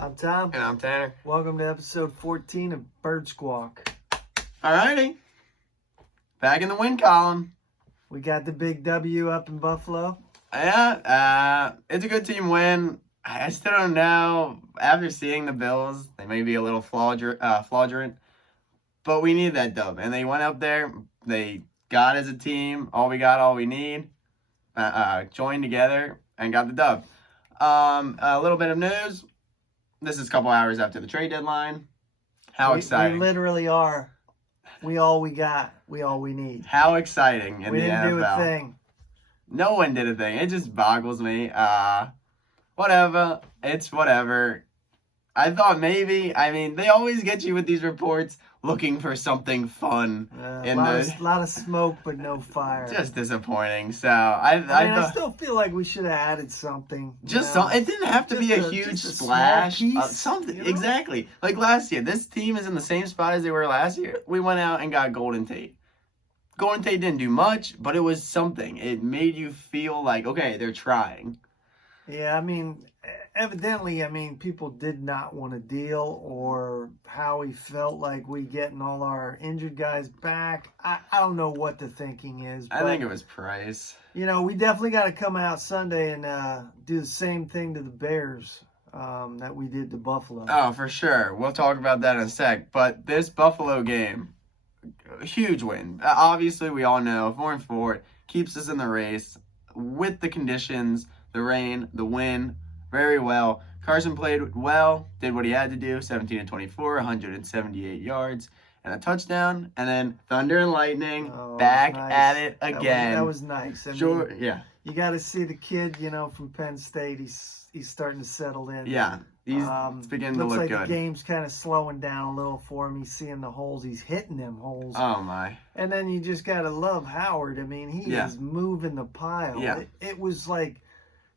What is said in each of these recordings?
I'm Tom. And I'm Tanner. Welcome to episode 14 of Bird Squawk. Alrighty. Back in the win column. We got the big W up in Buffalo. Yeah, it's a good team win. I still don't know. After seeing the Bills, they may be a little fraudulent. But we need that dub. And they went up there. They got as a team. All we need. Joined together and got the dub. A little bit of news. This is a couple hours after the trade deadline. How exciting. We literally are. We all we got. We all we need. How exciting in we the NFL. didn't do a thing. No one did a thing. It just boggles me. Whatever. It's whatever. I thought maybe, they always get you with these reports looking for something fun. A lot of smoke, but no fire. Just disappointing. So I still feel like we should have added something. It didn't have to be a huge splash. Something. You know? Exactly. Like last year, this team is in the same spot as they were last year. We went out and got Golden Tate. Golden Tate didn't do much, but it was something. It made you feel like, okay, they're trying. Yeah, evidently, people did not want to deal, or Howie felt like we getting all our injured guys back. I don't know what the thinking is. But, I think it was price. We definitely got to come out Sunday and do the same thing to the Bears that we did to Buffalo. Oh, for sure. We'll talk about that in a sec. But this Buffalo game, a huge win. Obviously, we all know 4-4 keeps us in the race with the conditions, the rain, the wind, very well. Carson played well, did what he had to do, 17-24, 178 yards, and a touchdown. And then Thunder and Lightning back at it again. That was nice. Yeah. You got to see the kid, from Penn State. He's starting to settle in. Yeah, he's beginning to look good. good. The game's kind of slowing down a little for him. He's seeing the holes. He's hitting them holes. Oh, my. And then you just got to love Howard. He is moving the pile. Yeah. It was like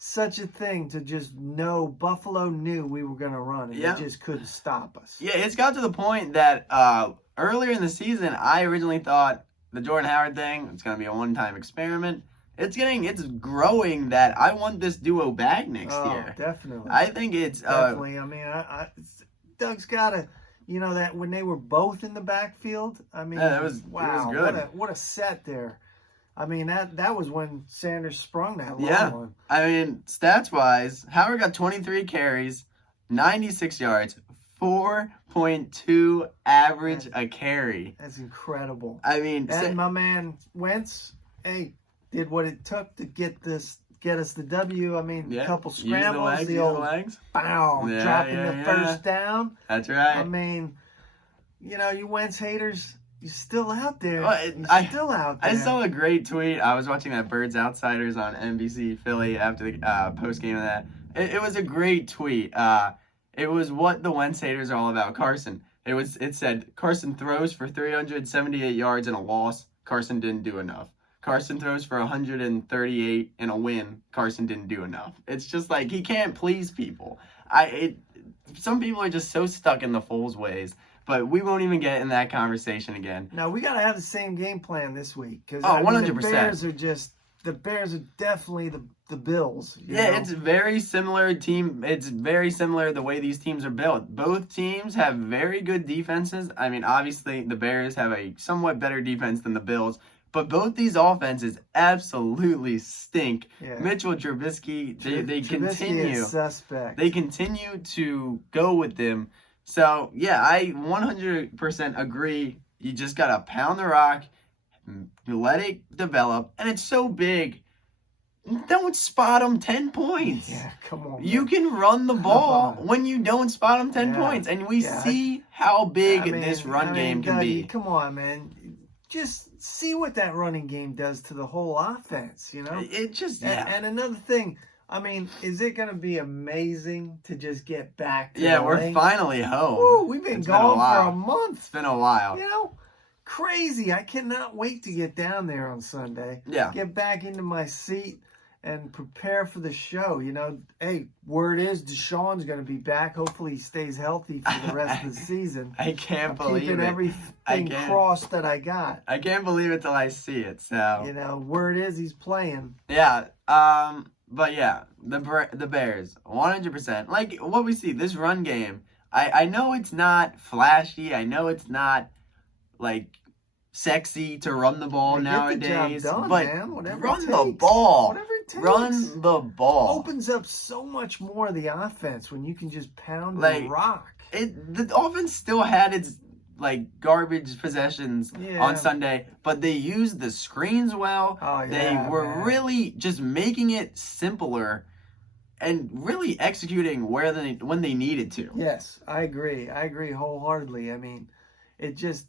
such a thing to just know Buffalo knew we were going to run, and they just couldn't stop us. Yeah, it's got to the point that earlier in the season, I originally thought the Jordan Howard thing, it's going to be a one-time experiment. It's growing that I want this duo back next year. Definitely. I think it's definitely. Doug's got to, that when they were both in the backfield. It was good. What a set there. That was when Sanders sprung that long one. Stats-wise, Howard got 23 carries, 96 yards, 4.2 average a carry. That's incredible. My man Wentz, did what it took to get us the W. A couple scrambles, the legs. Bow, dropping the first down. That's right. You Wentz haters, you're still out there. Still out there. I saw a great tweet. I was watching that Birds Outsiders on NBC Philly after the post game of that. It was a great tweet. It was what the Wentz haters are all about. Carson. It said Carson throws for 378 yards in a loss. Carson didn't do enough. Carson throws for 138 in a win. Carson didn't do enough. It's just like he can't please people. Some people are just so stuck in the Foles ways. But we won't even get in that conversation again. No, we got to have the same game plan this week. 100%. The Bears are definitely the Bills. It's very similar team. It's very similar the way these teams are built. Both teams have very good defenses. Obviously, the Bears have a somewhat better defense than the Bills. But both these offenses absolutely stink. Yeah. Mitchell Trubisky, they continue. Is suspect. They continue to go with them. So, I 100% agree. You just got to pound the rock, let it develop, and it's so big. Don't spot them 10 points. Yeah, come on. You can run the ball when you don't spot them 10 points. And we see how big this run game can be. Come on, man. Just see what that running game does to the whole offense, It just, And another thing, is it going to be amazing to just get back to we're finally home. Woo, we've been gone for a month. It's been a while. Crazy. I cannot wait to get down there on Sunday. Yeah. Get back into my seat and prepare for the show. Word is Deshaun's going to be back. Hopefully he stays healthy for the rest of the season. I can't believe keeping it. Everything crossed that I got. I can't believe it till I see it. So word is he's playing. Yeah. But yeah, the Bears, 100%. Like what we see, this run game, I know it's not flashy. I know it's not like sexy to run the ball nowadays. Get the job done, but man. Whatever run it the takes. ball. Whatever it takes. Run the ball. Opens up so much more of the offense when you can just pound Like, and rock. The offense still had its like garbage possessions on Sunday, but they used the screens well. Oh, they were really just making it simpler and really executing when they needed to. Yes, I agree. I agree wholeheartedly. I mean, it just,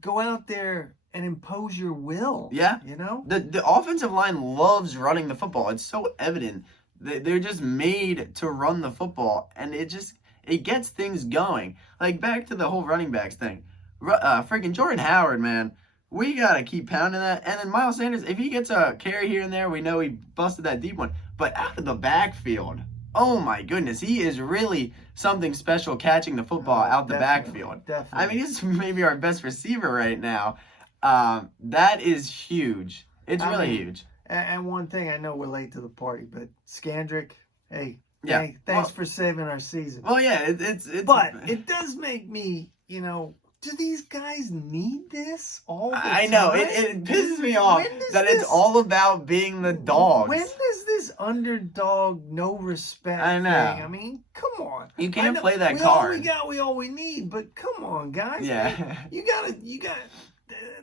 go out there and impose your will. Yeah. The offensive line loves running the football. It's so evident. They're just made to run the football, and it gets things going. Like, back to the whole running backs thing. Freaking Jordan Howard, man. We got to keep pounding that. And then Miles Sanders, if he gets a carry here and there, we know he busted that deep one. But out of the backfield, oh my goodness, he is really something special catching the football out the backfield. Definitely. I mean, he's maybe our best receiver right now. That is huge. It's really huge. And one thing, I know we're late to the party, but Scandrick, hey, yeah. Thanks for saving our season. Well, yeah, it's but it does make me, do these guys need this all the time? I know. It pisses me off that it's all about being the dogs. When does this underdog, no respect thing? I mean, come on. You can't play that card. We all we need, but come on, guys. Yeah. You gotta,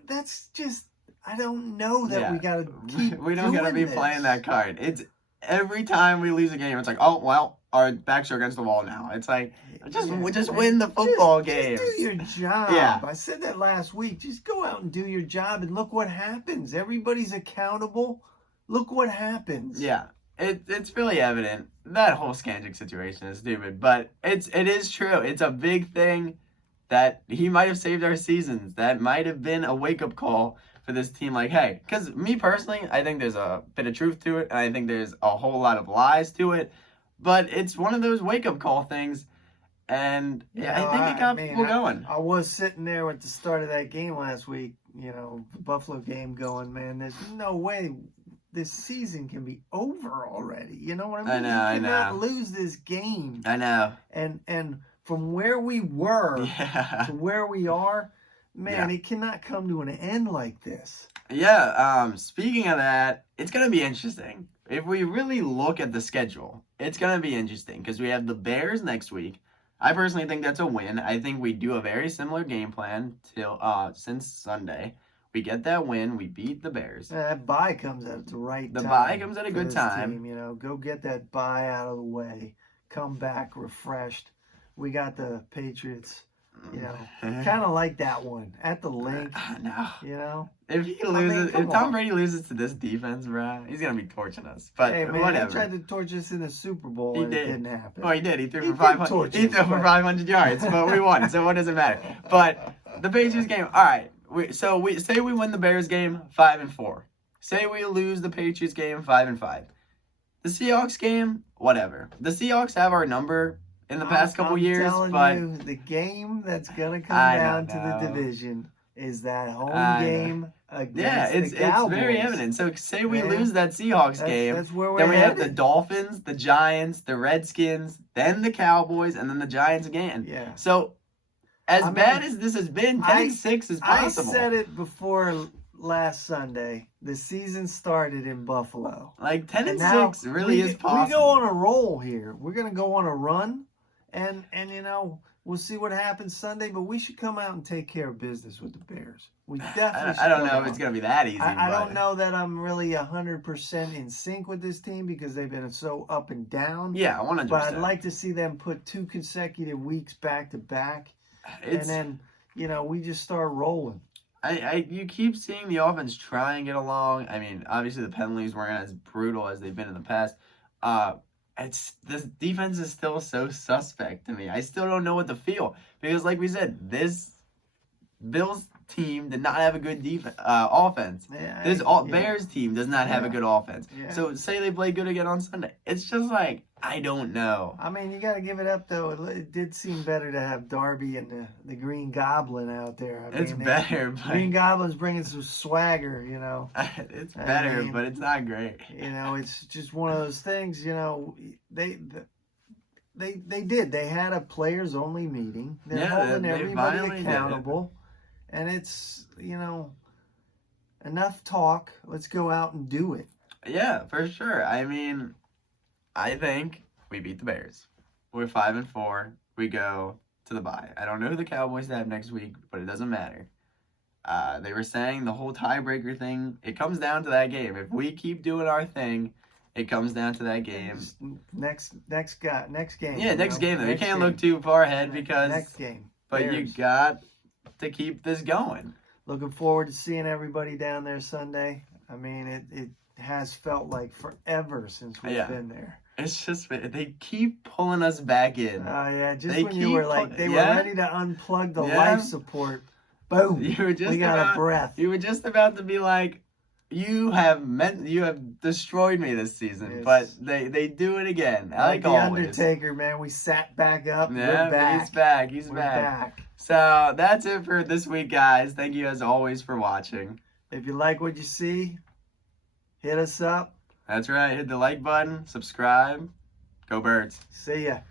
that's just, I don't know that we gotta keep We don't gotta be playing that card. It's every time we lose a game, it's like, oh, well, our backs are against the wall now. It's like, just win the football game. Just do your job. Yeah. I said that last week. Just go out and do your job, and look what happens. Everybody's accountable. Look what happens. Yeah. It's really evident. That whole Scandrick situation is stupid, but it is true. It's a big thing that he might have saved our seasons. That might have been a wake-up call for this team. Like, hey, because me personally, I think there's a bit of truth to it, and I think there's a whole lot of lies to it, but it's one of those wake-up call things, and I think it got people going. I was sitting there at the start of that game last week, the Buffalo game, going, man, there's no way this season can be over already. You know what I mean? I know. You cannot lose this game. I know. And from where we were to where we are, man, it cannot come to an end like this. Yeah, speaking of that, it's going to be interesting. If we really look at the schedule, it's going to be interesting because we have the Bears next week. I personally think that's a win. I think we do a very similar game plan since Sunday. We get that win. We beat the Bears. That bye comes at the right time. The bye comes at a good time. Team, go get that bye out of the way. Come back refreshed. We got the Patriots. Kind of like that one at the link. No. If he loses, if Tom Brady loses to this defense, bro, he's gonna be torching us. But hey, man, whatever. He tried to torch us in the Super Bowl, and it didn't happen. Oh, he did. He threw for 500. He threw for 500 yards, but we won. So what does it matter? But the Patriots game. All right. So we say we win the Bears game 5-4. Say we lose the Patriots game 5-5. The Seahawks game, whatever. The Seahawks have our number in the past couple years, but you, the game that's gonna come down to the division is that home game against the Cowboys. It's very evident. So say we lose that Seahawks game, that's where we're then we headed. have the Dolphins, the Giants, the Redskins, then the Cowboys, and then the Giants again. Yeah. So as bad as this has been, 10-6 is possible. I said it before last Sunday. The season started in Buffalo. Like 10-6 really is possible. We go on a roll here. We're gonna go on a run, and we'll see what happens Sunday. But we should come out and take care of business with the Bears. We definitely. I don't know if it's gonna be that easy. I don't know that I'm really 100% in sync with this team because they've been so up and down. Yeah, 100%. But I'd like to see them put 2 consecutive weeks back to back. And then, we just start rolling. You keep seeing the offense try and get along. I mean, obviously the penalties weren't as brutal as they've been in the past. This defense is still so suspect to me. I still don't know what to feel because, like we said, this Bills team did not have a good offense. Yeah, This Bears team does not have a good offense. Yeah. So say they play good again on Sunday. It's just like, I don't know. I mean, you got to give it up, though. It did seem better to have Darby and the Green Goblin out there. It's better, but Green Goblin's bringing some swagger, you know. It's better, but it's not great. You know, it's just one of those things, you know, they did. They had a players-only meeting. They're holding everybody accountable. And it's, you know, enough talk. Let's go out and do it. Yeah, for sure. I mean, I think we beat the Bears. We're 5-4. We go to the bye. I don't know who the Cowboys have next week, but it doesn't matter. They were saying the whole tiebreaker thing, it comes down to that game. If we keep doing our thing, it comes down to that game. Next game. Yeah, next game, though. You can't look too far ahead because... Next game. But Bears. you got to keep this going. Looking forward to seeing everybody down there Sunday. I mean, it has felt like forever since we've been there. It's just, they keep pulling us back in. Oh, yeah. Just when you were like, they were ready to unplug the life support. Boom. We got a breath. You were just about to be like, you have destroyed me this season, but they do it again. Like the always. Undertaker, man. We sat back up. Yeah, we're back. He's we're back. So that's it for this week, guys. Thank you as always for watching. If you like what you see, hit us up. That's right. Hit the like button, subscribe. Go Birds. See ya.